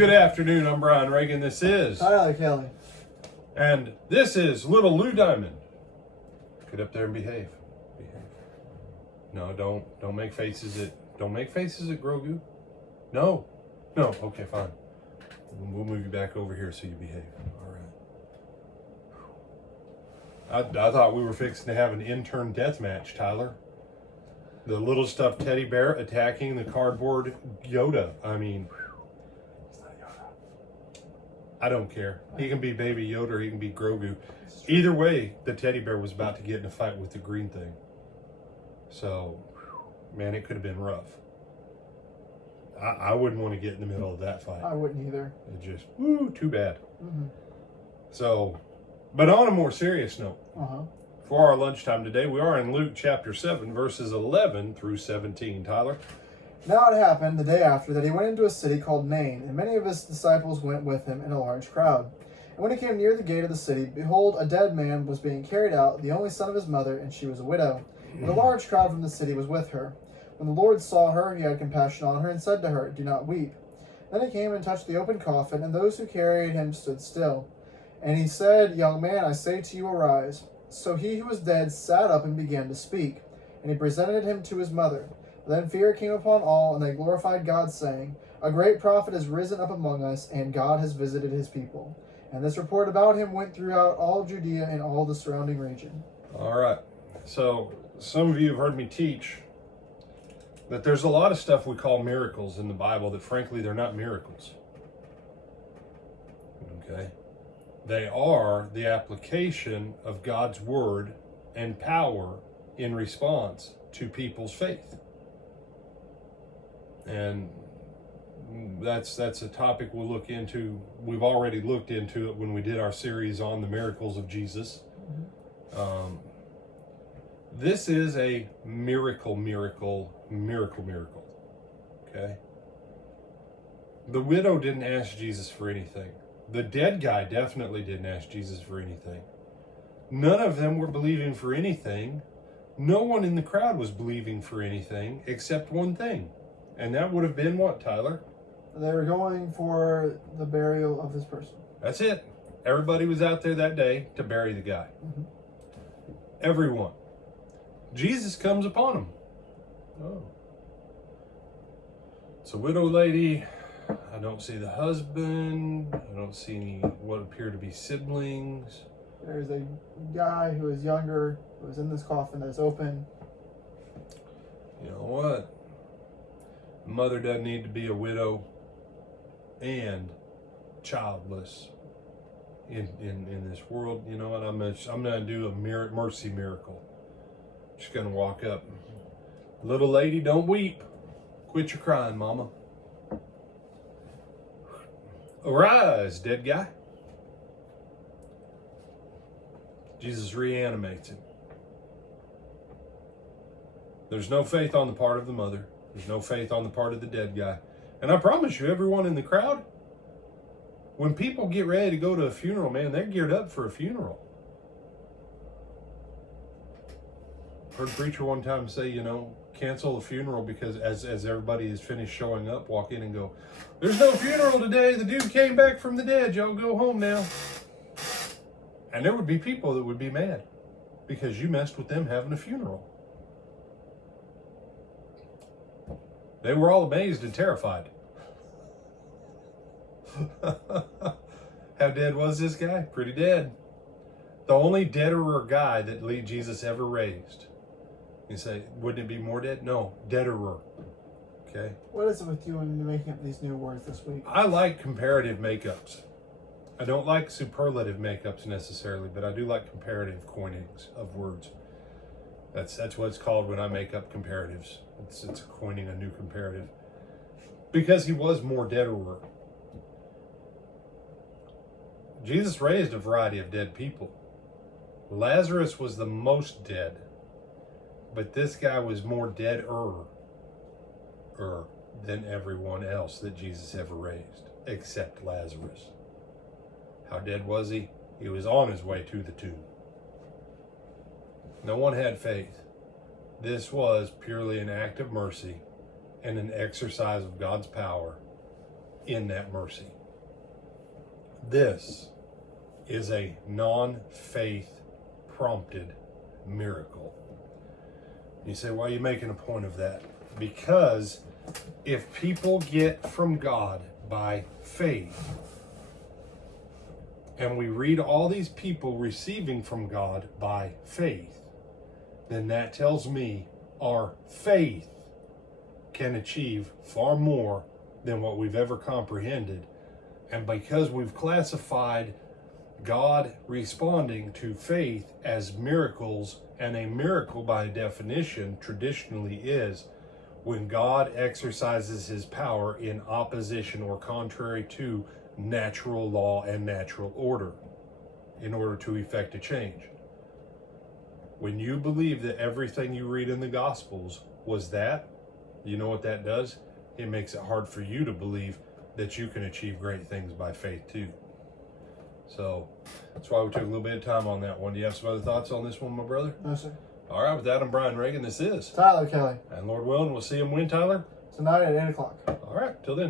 Good afternoon, I'm Brian Reagan. This is Tyler Kelly. And this is Little Lou Diamond. Get up there and behave. No, don't make faces at Grogu. No. Okay, fine. We'll move you back over here so you behave. All right. I thought we were fixing to have an intern death match, Tyler. The little stuffed teddy bear attacking the cardboard Yoda. I mean, I don't care. He can be Baby Yoda or he can be Grogu. Either way, the teddy bear was about to get in a fight with the green thing. So, man, it could have been rough. I wouldn't want to get in the middle of that fight. I wouldn't either. It just, too bad. Mm-hmm. So, but on a more serious note, for our lunchtime today, we are in Luke chapter 7, verses 11 through 17. Tyler? Now it happened the day after that he went into a city called Nain, and many of his disciples went with him in a large crowd. And when he came near the gate of the city, behold, a dead man was being carried out, the only son of his mother, and she was a widow. And a large crowd from the city was with her. When the Lord saw her, he had compassion on her, and said to her, Do not weep. Then he came and touched the open coffin, and those who carried him stood still. And he said, Young man, I say to you, arise. So he who was dead sat up and began to speak. And he presented him to his mother. Then fear came upon all, and they glorified God, saying, A great prophet has risen up among us, and God has visited his people. And this report about him went throughout all Judea and all the surrounding region. All right. So some of you have heard me teach that there's a lot of stuff we call miracles in the Bible that, frankly, they're not miracles. Okay? They are the application of God's word and power in response to people's faith. And that's a topic we'll look into. We've already looked into it when we did our series on the miracles of Jesus. This is a miracle. Okay? The widow didn't ask Jesus for anything. The dead guy definitely didn't ask Jesus for anything. None of them were believing for anything. No one in the crowd was believing for anything except one thing. And that would have been what, Tyler? They were going for the burial of this person. That's it. Everybody was out there that day to bury the guy. Everyone. Jesus comes upon them. Oh. It's a widow lady. I don't see the husband. I don't see any what appear to be siblings. There's a guy who is younger, who is in this coffin that's open. You know what? A mother doesn't need to be a widow and childless in this world. You know what? I'm gonna do a mercy miracle. Just gonna walk up. Little lady, don't weep. Quit your crying, mama. Arise, dead guy. Jesus reanimates him. There's no faith on the part of the mother. There's no faith on the part of the dead guy. And I promise you, everyone in the crowd, when people get ready to go to a funeral, man, they're geared up for a funeral. Heard a preacher one time say, cancel the funeral because as everybody is finished showing up, walk in and go, there's no funeral today. The dude came back from the dead. Y'all go home now. And there would be people that would be mad because you messed with them having a funeral. They were all amazed and terrified. How dead was this guy? Pretty dead. The only deaderer guy that Jesus ever raised. You say, wouldn't it be more dead? No, deaderer. Okay? What is it with you when you're making up these new words this week? I like comparative makeups. I don't like superlative makeups necessarily, but I do like comparative coinings of words. That's what it's called when I make up comparatives. It's coining a new comparative. Because he was more deaderer. Jesus raised a variety of dead people. Lazarus was the most dead. But this guy was more deader than everyone else that Jesus ever raised, except Lazarus. How dead was he? He was on his way to the tomb. No one had faith. This was purely an act of mercy and an exercise of God's power in that mercy. This is a non-faith prompted miracle. You say, why are you making a point of that? Because if people get from God by faith, and we read all these people receiving from God by faith, then that tells me our faith can achieve far more than what we've ever comprehended. And because we've classified God responding to faith as miracles, and a miracle by definition traditionally is when God exercises his power in opposition or contrary to natural law and natural order in order to effect a change. When you believe that everything you read in the Gospels was that, you know what that does? It makes it hard for you to believe that you can achieve great things by faith too. So that's why we took a little bit of time on that one. Do you have some other thoughts on this one, my brother? No, sir. All right, with that, I'm Brian Reagan. This is Tyler Kelly. And Lord willing, we'll see him when, Tyler? Tonight at 8 o'clock. All right, till then.